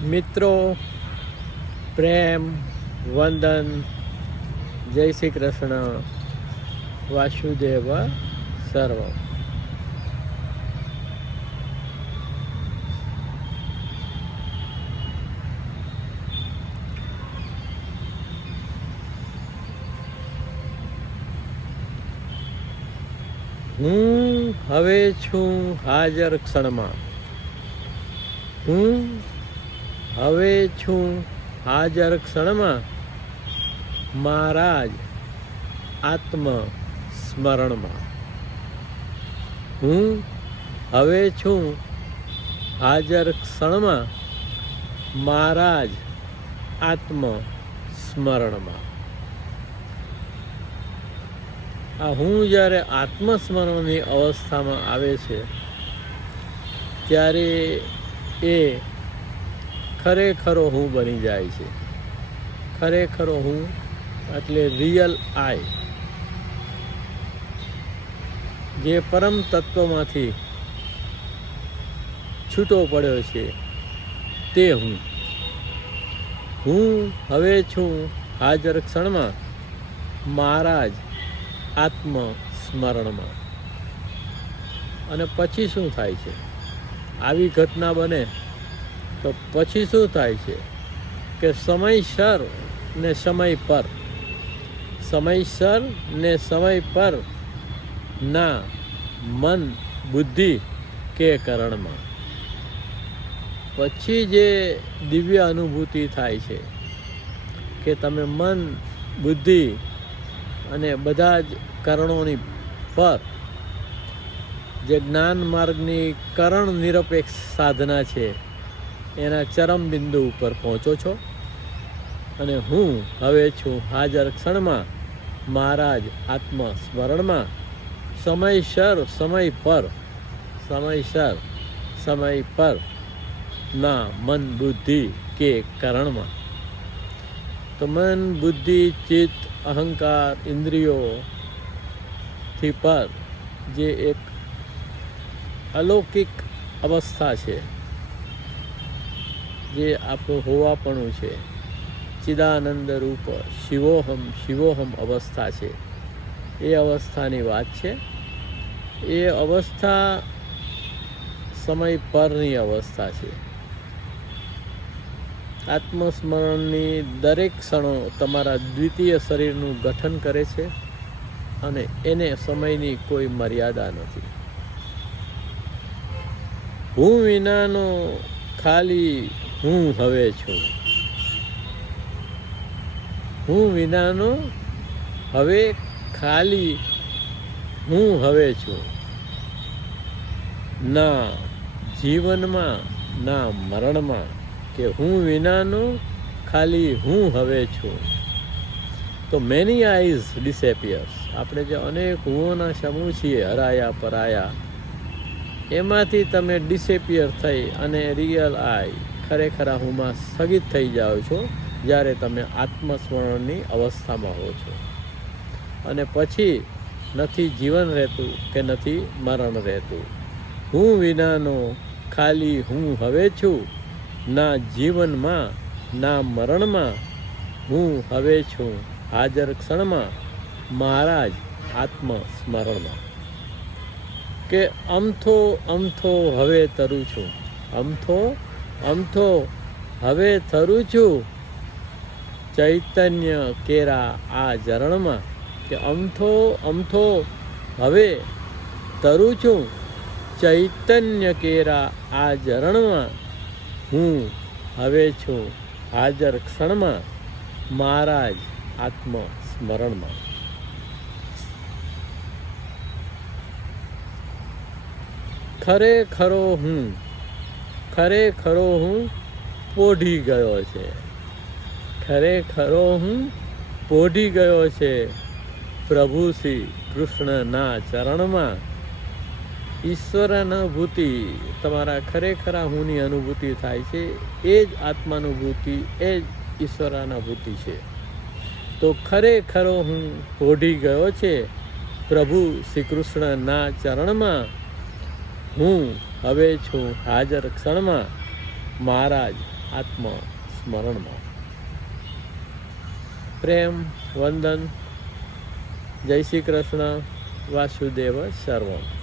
મિત્રો, પ્રેમ, વંદન, જય શ્રી કૃષ્ણ, વાસુદેવ સર્વ. હું હવે છું હાજર ક્ષણમાં. હું હવે છું હાજર ક્ષણમાં, મારા જ આત્મ સ્મરણમાં. હું હવે છું હાજર ક્ષણમાં, મારા જ આત્મ સ્મરણમાં. આ હું જ્યારે આત્મસ્મરણની અવસ્થામાં આવે છે ત્યારે એ ખરેખરો હું બની જાય છે. ખરેખરો હું એટલે રિયલ આઈ, જે પરમ તત્વમાંથી છૂટો પડ્યો છે તે હું. હું હવે છું હાજર ક્ષણમાં, મારા જ આત્મ સ્મરણમાં. અને પછી શું થાય છે? આવી ઘટના બને તો પછી શું થાય છે કે સમયસર ને સમય પર, સમયસર ને સમય પર ના મન, બુદ્ધિ કે કરણમાં. પછી જે દિવ્ય અનુભૂતિ થાય છે કે તમે મન, બુદ્ધિ અને બધા જ કરણોની પર, જે જ્ઞાન માર્ગની કરણ નિરપેક્ષ સાધના છે એના ચરમ બિંદુ ઉપર પહોંચો છો. અને હું હવે છું હાજર ક્ષણમાં, મારા જ આત્મ સ્મરણમાં, સમયસર સમય પર, સમયસર સમય પર ના મન, બુદ્ધિ કે કરણમાં. તો મન, બુદ્ધિ, ચિત્ત, અહંકાર, ઇન્દ્રિયોથી પર જે એક અલૌકિક અવસ્થા છે, જે આપણું હોવાપણું છે, ચિદાનંદ રૂપ શિવોહમ શિવોહમ અવસ્થા છે, એ અવસ્થાની વાત છે. એ અવસ્થા સમય પરની અવસ્થા છે. આત્મસ્મરણની દરેક ક્ષણો તમારા દ્વિતીય શરીરનું ગઠન કરે છે અને એને સમયની કોઈ મર્યાદા નથી. હું વિનાનો ખાલી હું હવે છું. હું વિનાનો હવે ખાલી હું હવે છું. ના જીવનમાં ના મરણમાં, કે હું વિનાનો ખાલી હું હવે છું. તો મેની આઈઝ ડિસેપિયર્સ. આપણે જે અનેક હુંઓના સમૂહ છીએ, હરાયા પરાયા, એમાંથી તમે ડિસેપિયર થઈ અને રિયલ આઈ, ખરેખરા હુંમાં સ્થગિત થઈ જાઓ છો જ્યારે તમે આત્મસ્મરણની અવસ્થામાં હો છો. અને પછી નથી જીવન રહેતું કે નથી મરણ રહેતું. હું વિનાનો ખાલી હું હવે છું. ના જીવનમાં ના મરણમાં, હું હવે છું હાજર ક્ષણમાં, મારા જ આત્મ સ્મરણમાં. કે અમથો અમથો હવે તરું છું. અમથો અમથો હવે તરું છું ચૈતન્ય કેરા આ ઝરણમાં. કે અમથો અમથો હવે તરું છું ચૈતન્ય કેરા આ ઝરણમાં. હું હવે છું હાજર ક્ષણમાં, મારા જ આત્મ સ્મરણમાં. ખરેખરો હું, ખરેખરો હું પોઢી ગયો છે. ખરેખરો હું પોઢી ગયો છે પ્રભુ શ્રી કૃષ્ણના ચરણમાં. ઈશ્વર અનુભૂતિ, તમારા ખરેખરા હુંની અનુભૂતિ થાય છે. એ જ આત્માનુભૂતિ, એ જ ઈશ્વરાનુભૂતિ છે. તો ખરેખરો હું પોઢી ગયો છે પ્રભુ શ્રી કૃષ્ણના ચરણમાં. હું હવે છું હાજર ક્ષણમાં, મારા જ આત્મસ્મરણમાં. પ્રેમ વંદન. જય શ્રી કૃષ્ણ. વાસુદેવ સર્વમ.